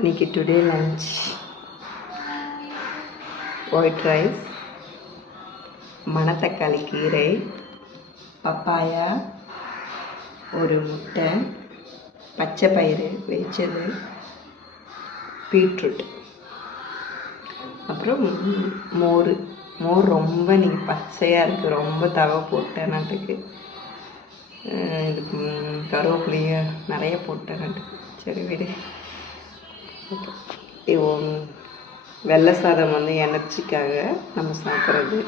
இன்னைக்கு today lunch white rice, மணத்தக்காளி கீரை, பப்பாயா, ஒரு முட்டை, பச்சை பயிறு வெச்சது, பீட்ரூட், அப்புறம் மோர். மோர் ரொம்ப நீங்கள் பச்சையாக இருக்குது, ரொம்ப தவை போட்டேன் நாட்டுக்கு. இது கருவேப்பிலையை நிறைய போட்டேன் நாட்டுக்கு. சரி விடு. வெள்ளை சாதம் வந்து எனர்ஜிக்காக நம்ம சாப்பிட்றது,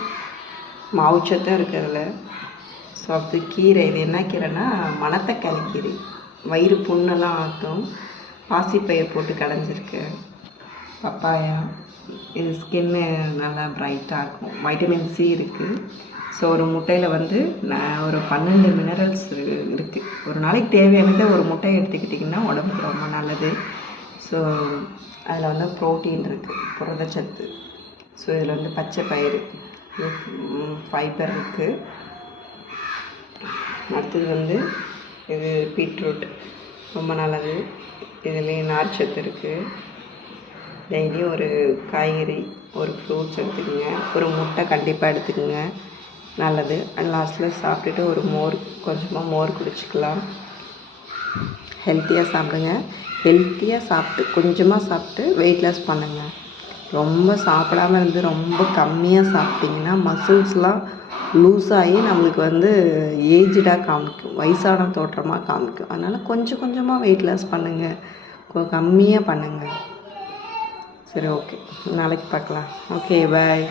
மாவுச்சத்தான் இருக்கிறதுல. ஸோ அது கீரை, இது என்ன கீரைன்னா மணத்தக்காளி கீரை. வயிறு புண்ணெல்லாம் ஆற்றும். பாசிப்பயிர் போட்டு கடைஞ்சிருக்கு. பப்பாயா, இது ஸ்கின்னு நல்லா ப்ரைட்டாக இருக்கும். வைட்டமின் சி இருக்குது. ஸோ ஒரு முட்டையில் வந்து ஒரு 12 மினரல்ஸ் இருக்குது. ஒரு நாளைக்கு தேவையானதை ஒரு முட்டை எடுத்துக்கிட்டிங்கன்னா உடம்புக்கு ரொம்ப நல்லது. ஸோ அதில் வந்து ப்ரோட்டீன் இருக்குது, புரதச்சத்து. ஸோ இதில் வந்து பச்சை பயிறு, ஃபைபர் இருக்குது. அடுத்தது வந்து இது பீட்ரூட், ரொம்ப நல்லது. இதுலேயும் நார்ச்சத்து இருக்குது. டெய்லியும் ஒரு காய்கறி, ஒரு ஃப்ரூட்ஸ் எடுத்துக்கோங்க, ஒரு முட்டை கண்டிப்பாக எடுத்துக்கோங்க, நல்லது. அண்ட் லாஸ்ட்டில் சாப்பிட்டுட்டு ஒரு மோர், கொஞ்சமாக மோர் குடிச்சிக்கலாம். ஹெல்த்தியாக சாப்பிடுங்க. ஹெல்த்தியாக சாப்பிட்டு கொஞ்சமாக சாப்பிட்டு வெயிட் லாஸ் பண்ணுங்கள். ரொம்ப சாப்பிடாமல் இருந்து ரொம்ப கம்மியாக சாப்பிட்டிங்கன்னா மசில்ஸ்லாம் லூஸ் ஆகி நம்மளுக்கு வந்து ஏஜ்டாக காமிக்கும், வயசான தோற்றமாக காமிக்கும். அதனால் கொஞ்சம் கொஞ்சமாக வெயிட் லாஸ் பண்ணுங்கள், கம்மியாக பண்ணுங்கள். சரி, ஓகே, நாளைக்கு பார்க்கலாம். ஓகே, பாய்.